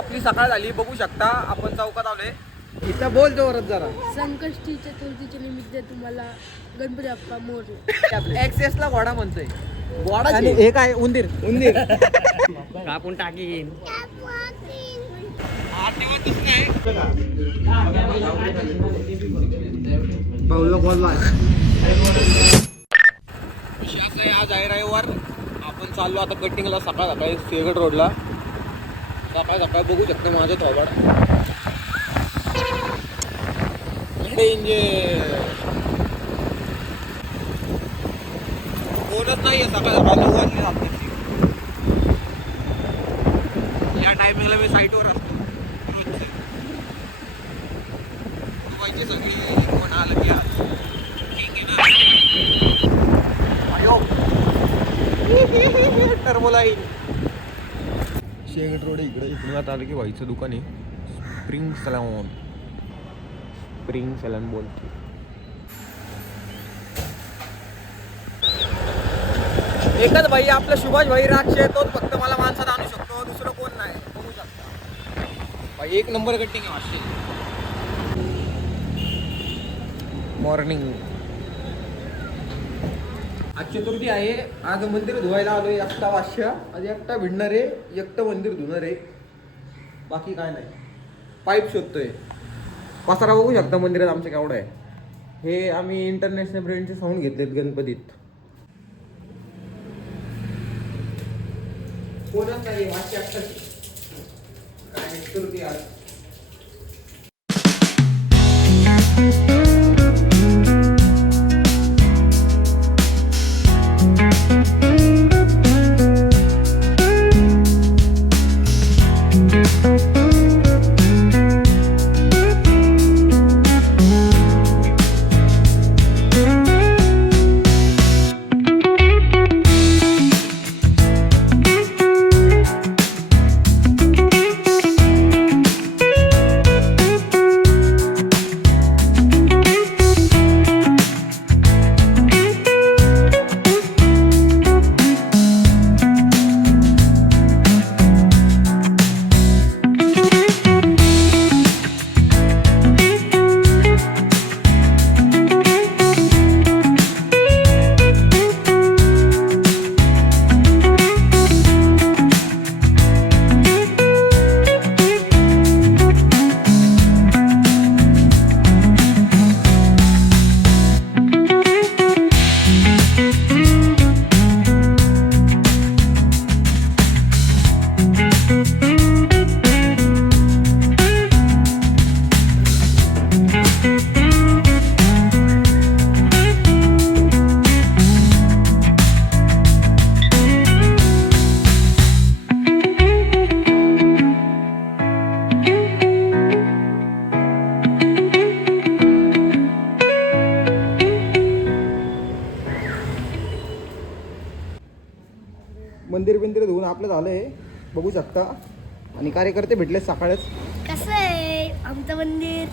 आपली सकाळ झाली बघू शकता. आपण चौकात आलोय. इथं बोल जोरात जरा. संकष्टी चतुर्थीच्या निमित्त तुम्हाला गणपती बाप्पा मोरया. एक्सेस ला घोडा म्हणतोय. घोडा आणि हे काय उंदीर. उंदीर कापून टाकीन. आज आहे रविवार. आपण चाललो आता कटिंगला सकाळ सकाळी सिंहगड रोडला. सकाळ सकाळ बघू शकतो माझं थोबाड. कोणच नाहीये सकाळ सकाळ 9 वाजले आपल्याची. या टायमिंगला मी साईटवर असतो. व्हायची सगळी कोण आलं की आज ठीक आहे ना. टर्बोलाईन शेगड रोड इकडे इकडून आता आलं की व्हायचं दुकान आहे. स्प्रिंग सॅलॉन. स्प्रिंग सॅलॉन बोलते. एकच भाई आपलं सुभाष भाई राक्षे. तोच फक्त मला माणसात आणू शकतो. दुसरं कोण नाही. बघू शकता भाई एक नंबर कटिंग आहे वाटते. मॉर्निंग. आज चतुर्थी आहे. आज मंदिर धुवायला आलोय. एकटा वाश्य आज एकटा भिडणार आहे. एकटं मंदिर धुणार आहे. बाकी काय नाही. पाईप शोधतोय. पसारा बघू शकता मंदिरात आमच्या केवढं आहे. हे आम्ही इंटरनॅशनल ब्रँडचे साऊंड घेतलेत गणपतीत. कोणच नाही वाश्य एकटाच. काय चतुर्थी आज. मंदिर बिंदिर धुवून आपलं झालंय बघू शकता. आणि कार्यकर्ते भेटले सकाळच. कसं आहे आमचं मंदिर.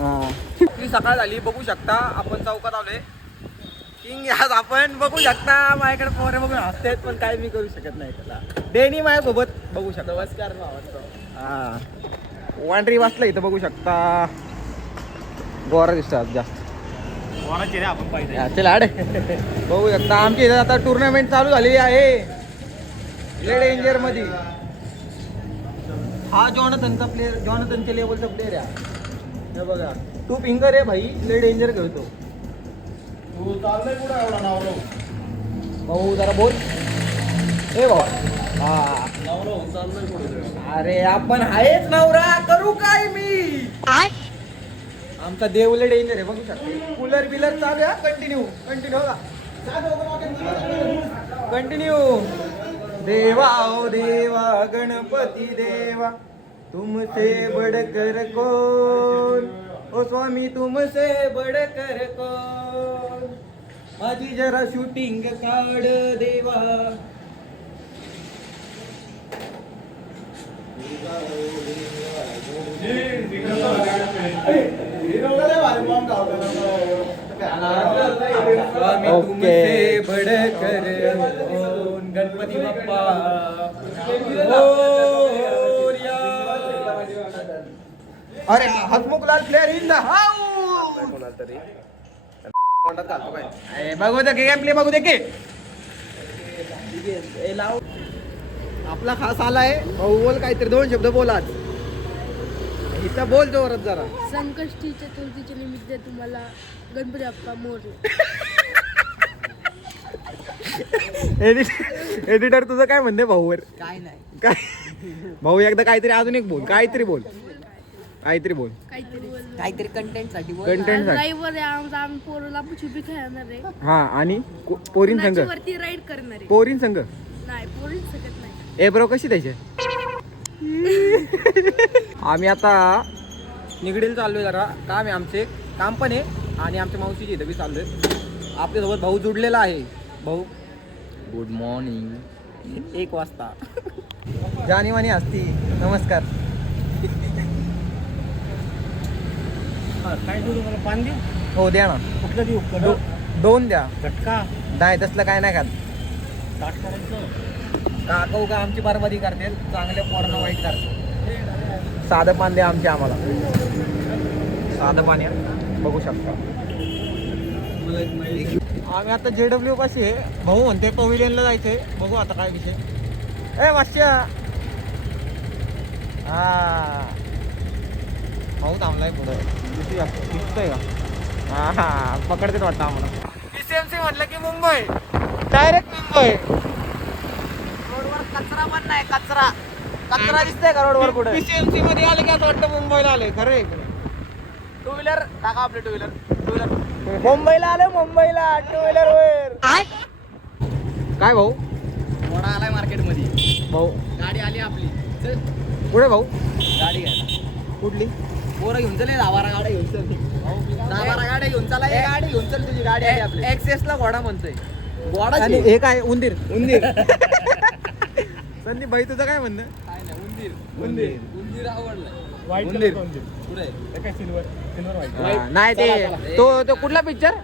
आपली सकाळ झाली बघू शकता. आपण चौकात आलोय. किंग आज आपण बघू शकता. माझ्याकडे पोरे बघून हसतात पण काय मी करू शकत नाही त्याला. डेनी माझ्यासोबत बघू शकता. नमस्कार हा वांड्री वाचलं इथं बघू शकता. गोरा दिसतात जास्त. आपण पाहिजे चला आडे बघू शकता. आमची इथं आता टुर्नामेंट चालू झालेली आहे. ले डेंजर मध्ये. हा जॉनथनचा प्लेअर. जॉनथनच्या लेवलचा प्लेअर आहे. हे बघा 2 फिंगर आहे भाई. ले डेंजर खेळतो. तू चाललंय कुठं एवढा नावलो भाऊ जरा बोल. ए भाऊ हा नावलो चाललंय कुठं. अरे आपण आहेच नवरा. करू काय मी. आमचा देवले डेंजर आहे बघू शकता. कूलर बिलर चालू आहे. Continue continue continue. देवा ओ देवा गणपती देवा तुमसे बडकर कोण. ओ स्वामी तुमसे बडकर कोण. माझी जरा शूटिंग काढ देवा. स्वामी तुमसे बडकर कोण. गणपती बाप्पा मोरया. अरे Hasmukhlal player in the house. कोणाला तरी बघू दे गेम प्ले बघू दे की आपला खास आलाय भाऊ. बोल काहीतरी 2 शब्द बोला. इथं बोल जोरात जरा. संकष्टी चतुर्थीच्या निमित्त तुम्हाला गणपती बाप्पा मोरले. एडिटर तुझं काय म्हणणे भाऊवर? काय नाही काय भाऊ एकदा काहीतरी अजून एक बोल. काहीतरी बोल. काहीतरी काहीतरी कंटेंट साठी बोल. कंटेंट ड्रायव्हर आहे आमचा. आम्ही पोरला छुपी खेळणार आहे. हा आणि पोरीन संघ. वरती राईड करणार आहे. पोरीन संघ नाही पोरी सकत नाही. ए ब्रो कशी द्यायचे? आम्ही आता निगडीला चाललोय. जरा काम आहे आमचे. काम पण आहे आणि आमच्या मावशीची इथं बी चाललोय. आपल्यासोबत भाऊ जुडलेला आहे. भाऊ गुड मॉर्निंग. 1 वाजता जाणीवानी असती. नमस्कार. काय देऊ तुम्हाला? पान देऊ? हो द्या ना. कुठलं देऊ? 2 द्या. झटका नाही तसलं काय नाही खात. ताट करायचं. काका का आमची बरबादी करते. चांगल्या पोरांना वाईट करते. साधं पान द्या आमच्या आम्हाला. साधं पाणी बघू शकता. आम्ही आता JW पाशी आहे. भाऊ म्हणते पवेलियनला जायचंय. बघू आता काय विषय. ए वाश्या हा भाऊ थांबलाय पुढे. दिसतोय का? हा पकडतेच वाटतं आम्हाला. PCMC म्हटलं की मुंबई. डायरेक्ट मुंबई. रोडवर कचरा पण नाही. कचरा दिसतंय का रोडवर कुठे? PCMC मध्ये आले की असं वाटतं मुंबईला आले. खरं आहे. 2 व्हीलर टाका आपले. 2 व्हीलर मुंबईला आले. मुंबईला 2 व्हीलर वर. काय भाऊ? मोडा आलाय मार्केट मध्ये. भाऊ गाडी आली आपली. चल पुढे भाऊ. गाडी घ्यायला. कुठली? पोरं घेऊन चल. 10-12 गाड्या घेऊन चल. 10-12 गाड्या घेऊन चला. एक गाडी घेऊन चल. तुझी गाडी आली आपली. एक्सेसला घोडा म्हणतोय. गोडाची. हे काय? उंदीर. संदीप भाई तुझं काय म्हणणं? काय नाही उंदीर. उंदीर आवडलाय. व्हाईट उंदीर. पुढे काय सिल्वर व्हाईट. नाही चला, ते चला. तो कुठला picture?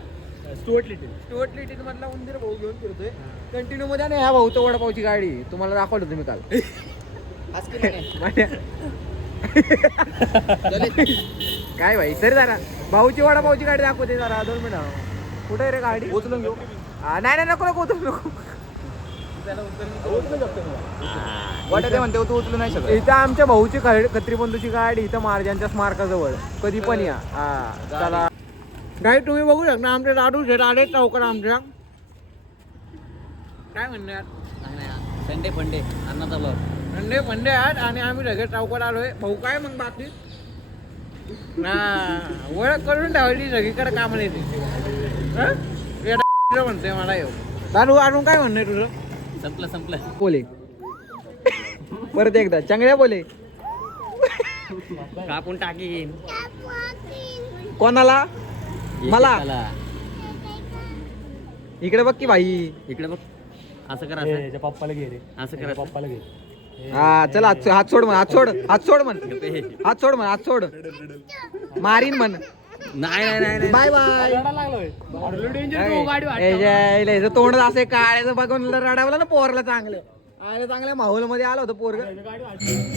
Stuart little. Stuart little मधला उंदीर भाऊ घेऊन फिरतोय कंटिन्यू मध्ये. आणि ह्या भाऊ तो वडापावची गाडी तुम्हाला दाखवलं तुम्ही काल. आज की नाही? काय भाई तरी जरा भाऊची वडापावची गाडी दाखवते जरा. 2 मिनिटं. कुठे आहे रे गाडी? उचलून घेऊ. नाही नको उचलू नको. वाटत म्हणते तू उचलू नाही शकत. इथं आमच्या भाऊची खत्री बंधूची गाडी इथं महाराजांच्या स्मारकाजवळ. कधी पण या. हा चला गाडी तुम्ही बघू शकता. आमचे लाडू शेट आले चौकात आमच्या. काय म्हणणार? संडे फंडे अन्नाचा ब्लॉग. अंडे फंडे आहेत आणि आम्ही लगेच चौकात आलोय. भाऊ काय मग बाकी? ओळख करून ठेवायची सगळीकडे कामाला येते. म्हणतोय मला येऊ. दारू अजून काय म्हणणं तुझं? संपलं. बोले परत एकदा चांगल्या बोले. कापून टाकीन. कोणाला? मला. इकडे बघ की भाई. इकडे बघ. असं कर. याच्या पप्पाला घे रे. असं कर. पप्पाला घे. हा चल हात सोड म्हण. हात सोड म्हण. हात सोड. मारीन म्हण. नाही. Bye bye. तोंड असे काळ्याचं बघून रडावलं ना पोरला. चांगल्या माहोल मध्ये आलं होतं पोरग.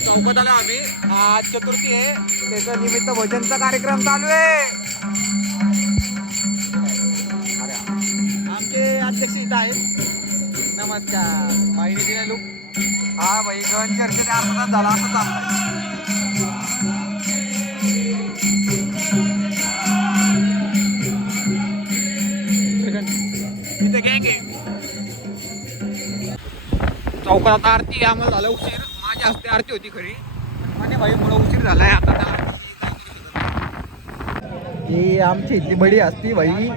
चौकात आलो आम्ही. आज चतुर्थी आहे. त्याच्या निमित्त भजनचा कार्यक्रम चालू आहे. आमचे अध्यक्ष इथं आहेत. नमस्कार. बाईने दिला लुक. हा भाई गण चर्चेने अर्धा झाला असं चाललंय. चौकात आता आरती आम्हाला झालं उशीर. माझ्या हस्ते आरती होती खरी. आणि भाई मला उशीर झालाय आता. ही आमची इथली बडी असती भाई.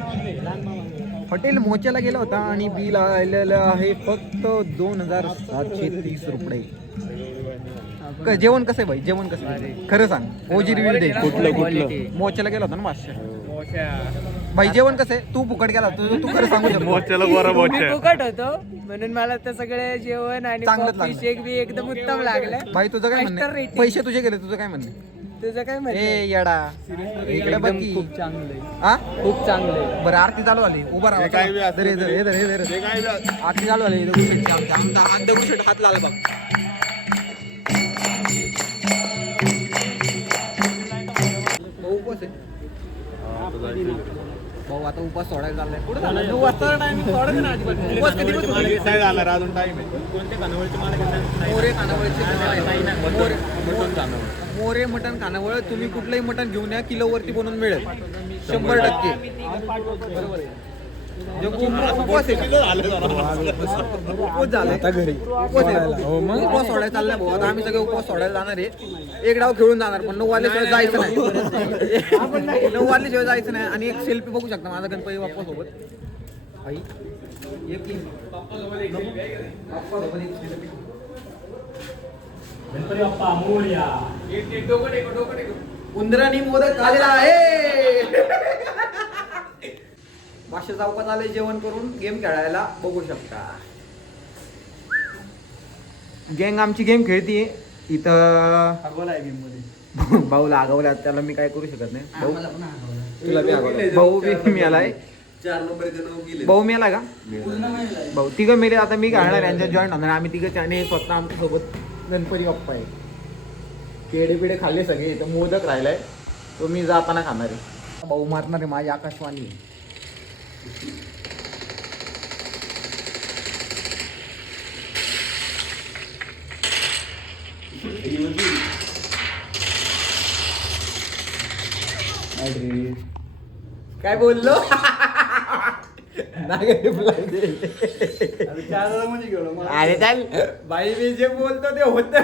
हॉटेल मोच्याला गेला होता आणि बिल आलेलं आहे फक्त 2730 रुपये. जेवण कसं आहे भाई? जेवण कसं आहे खरं सांग. ओजी रिव्ह्यू दे. कुठलं? मोच्याला गेला होता ना 500. भाई जेवण कसं आहे? तू फुकट गेला तू खरं सांगू शकतो. मी फुकट होतो म्हणून मला तर सगळं जेवण आणि चांगलंच कॉफी लागलं. शेक बी एकदम उत्तम लागलं. भाई तुझं काय Master म्हणणं? rating. पैसे तुझे गेले. तुझं काय म्हणणं? तुझं काय ए म्हणणं? येडा इकडे बघ की. खूप चांगलं आहे. हा खूप चांगलं आहे. बरं आरती चालू झाली. उभा राहा. आरती चालू झाली. आमचा हात दगडूशेठ हात लागला बघ. भाऊ आता उपास सोडायला चाललाय कुठं झालं 9 वाजता टाइम सोडायचं ना अजिबात उपास कधी पण झाला अजून टाइम आहे कोणते खानावळचे मला मोरे खानावळचे मोरे मटण खानावळ तुम्ही कुठलंही मटण घेऊन या किलोवरती बनवून मिळेल 100%. बरोबर आहे. जे उपवास आहे का? उपवास झाला आता घरी उपवास सोडायला चाललाय भाऊ आता आम्ही सगळे उपवास सोडायला जाणार आहे. एक डाव खेळून जाणार पण 9 वाजल्याशिवाय जायचं नाही 9 वाजल्याशिवाय जायचं नाही. आणि एक सेल्फी बघू शकता माझा गणपती बाप्पा सोबत आई एक बाप्पा सोबत एक सेल्फी गणपती बाप्पा मोरया उंदरानी मोदक खाल्लेला आहे. मागच्या चौकात आले जेवण करून गेम खेळायला बघू शकता. गँग आमची गेम खेळतीये इथं. भाऊ लागवला त्याला मी काय करू शकत नाही. भाऊ तुला बी हागवलं. भाऊ बी मिळालाय 4 नंबर भाऊ मिळाला का भाऊ तिघं मेले. आता मी घालणार यांच्यात जॉईन होणार. आम्ही तिघं त्याने स्वतः आमच्या सोबत गणपती बाप्पा आहे. केडे पिढे खाल्ले सगळे इथं मोदक राहिलाय तो मी जाताना खाणार आहे. भाऊ मारणार आहे माझी आकाशवाणी. काय बोललो अरे चाल बाई मी जे बोलतो ते होत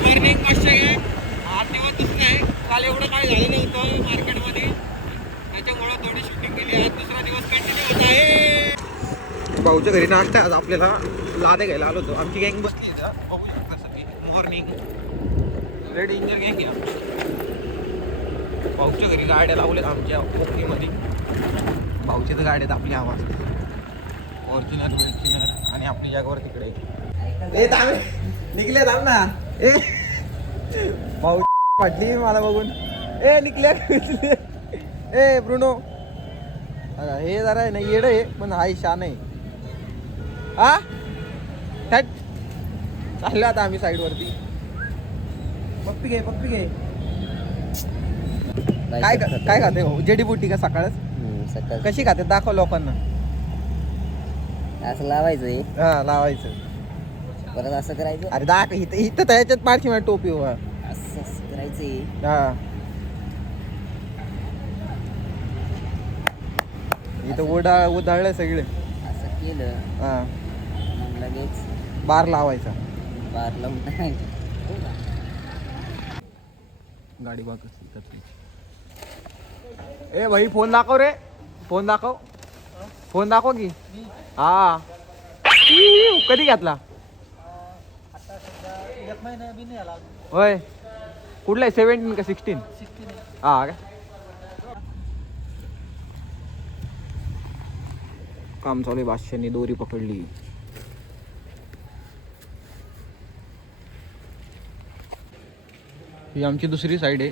मॉर्निंग कशी आहे 8 दिवस नाही. काल एवढं काय झालं नव्हतं मार्केटमध्ये त्याच्यामुळं थोडी शूटिंग केली. आज दुसरा दिवस कंटिन्यू होत आहे. भाऊच्या घरी नाश्ता आज आपल्याला लादे घ्यायला आलो होतो. आमची गँग बसली इथं बघू शकता सगळी. मॉर्निंग रेड इंजर गँग आहे. भाऊच्या घरी गाड्या लावल्यात आमच्या ओपनीमध्ये. भाऊच्या तर गाड्यात आपली आवाज फॉर्च्युनर फॉर्च्युनर आणि आपली जागेवर तिकडे निघले थांब ना. ए भाऊ वाटली मला बघून. ए निघल्या ए ब्रुनो हे जरा आहे ना येड आहे पण हाय शान आहे. हा थट चाललं आता आम्ही साईडवरती. पप्पी घे पप्पी घे. काय काय खाते भाऊ जडीबुटी का सकाळच कशी खाते दाखव लोकांना. असं लावायचं हा लावायचं परत असं करायचं. अरे दाख इथं इथं त्याच्यात पाडशी माझ्या टोपी वा असं करायचं. हा इथं उधाळलं सगळे. असं केलं हा मग लगेच बार लावायचा. बार लावून गाडी बघ ए भाई फोन दाखव रे. फोन दाखव फोन दाखव की. हा कधी घेतला होय कुठला आहे 17 का 16 हा का. काम चालू आहे. बादशाहने दोरी पकडली. ही आमची दुसरी साईड आहे.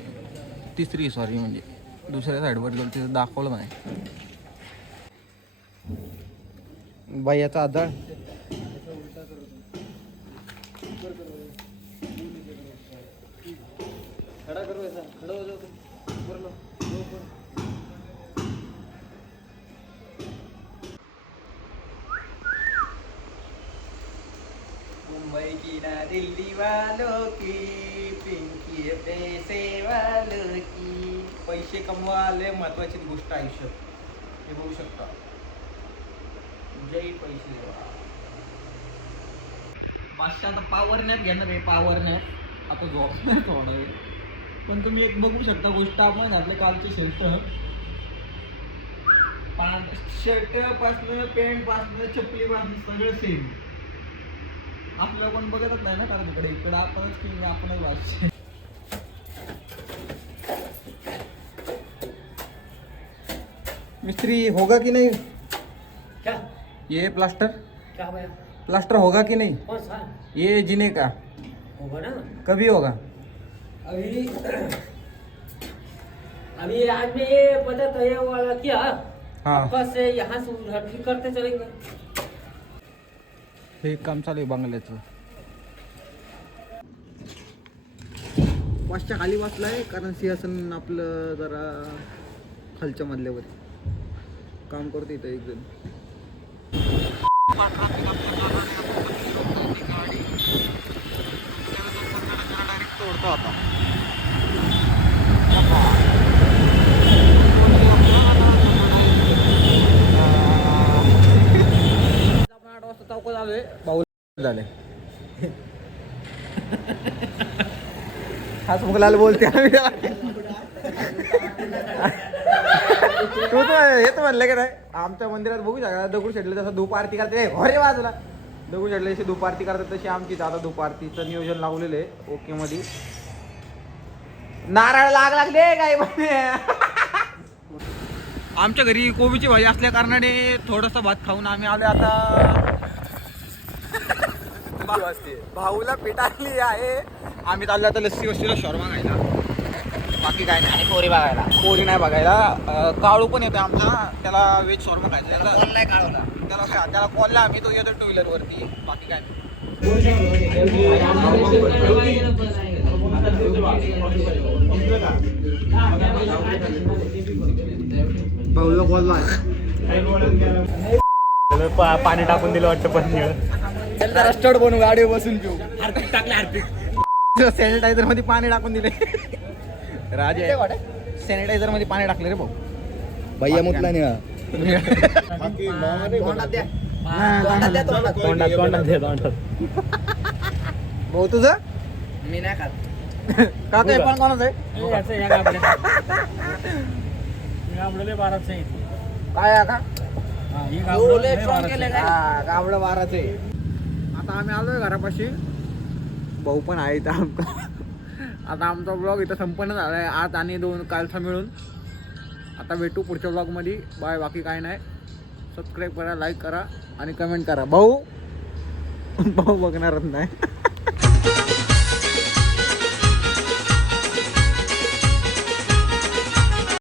तिसरी सॉरी म्हणजे दुसऱ्या साईडवर गेलो तिथं दाखवलं नाही. बाईचा आदळ मुंबई की ना दिल्ली वालों की पिंकी पैसे वालों की. पैसे कमवायला महत्वाची गोष्ट आयुष्यात हे बघू शकता. जय पैसे बादशाह आता पॉवर नॅप घेणार आहे. पॉवर नॅप आता झोप नाही थोडा वेळ. पण तुम्ही एक बघू शकता गोष्ट आपण आपल्या कालचे शर्ट पासनं पॅन्ट पासनं चप्पली पासनं सगळं सेम. आपल्याला कोण बघतच नाही ना कारण इकडे आपणच की आपणच वाच. मिस्त्री होगा कि नहीं क्या ये प्लास्टर क्या भैया प्लास्टर होगा कि नहीं कौन सा ये जीने का होगा ना कभी होगा. अभी अभी आज में ये पता तो ये वाला किया हाँ बस से यहाँ से उधर ठीक करते चलेंगे. हे काम चालू आहे बंगल्याचं. पाचच्या खाली बसलाय कारण सिंहासन आपलं जरा खालच्या मधल्यावर काम करतो इथं एक जण. डायरेक्ट तोडतो आता. 8 वाजता चौकात आलोय. भाऊ झाले हाच मुगलाल बोलते आम्ही. तू तर हे तर म्हणलं की नाही आमच्या मंदिरात बघू शकता दगडू शेटले जसं धूप आरती करते अरे बाजूला दगडू शेटले जशी धूप आरती करतात तशी आमची आता धूप आरतीचं नियोजन लावलेलं आहे ओके मध्ये. नारळ लागले काय आमच्या घरी कोबीची भाजी असल्या कारणाने थोडंसं भात खाऊन आम्ही आलो आता. भाऊला पिटाळली आहे. आम्ही चाललो आता लस्सी वस्सीला शॉर्मा खायला. बाकी काय नाही. पोरी बघायला पोरी नाही बघायला. काळू पण येतो आमचा त्याला व्हेज शॉर्मा खायचा त्याला कॉलला आम्ही तो येतो 2 व्हीलरवरती. बाकी काय भाऊला कॉल पाणी टाकून दिलं वाटतं पण रस्टर्ड बनवू गाडी बसून पिऊ. हार्पिक टाकले हार्पिक सॅनिटायझर मध्ये पाणी टाकून दिले. राजे सॅनिटायझर मध्ये पाणी टाकले रे भाऊ. भैया मुतला निळा भाऊ तुझं मी नाही खात. का काय पण कोणाचं आहे काय का गावडं बाराचे. आता आम्ही आलोय घरापाशी. भाऊ पण आहे इथं आमचा. आता आमचा ब्लॉग इथं संपन्न झाला आहे आज आणि 2 कालचा मिळून. आता भेटू पुढच्या ब्लॉगमध्ये. बाय. बाकी काय नाही. सबस्क्राईब करा लाईक करा आणि कमेंट करा. भाऊ बघणारच नाही.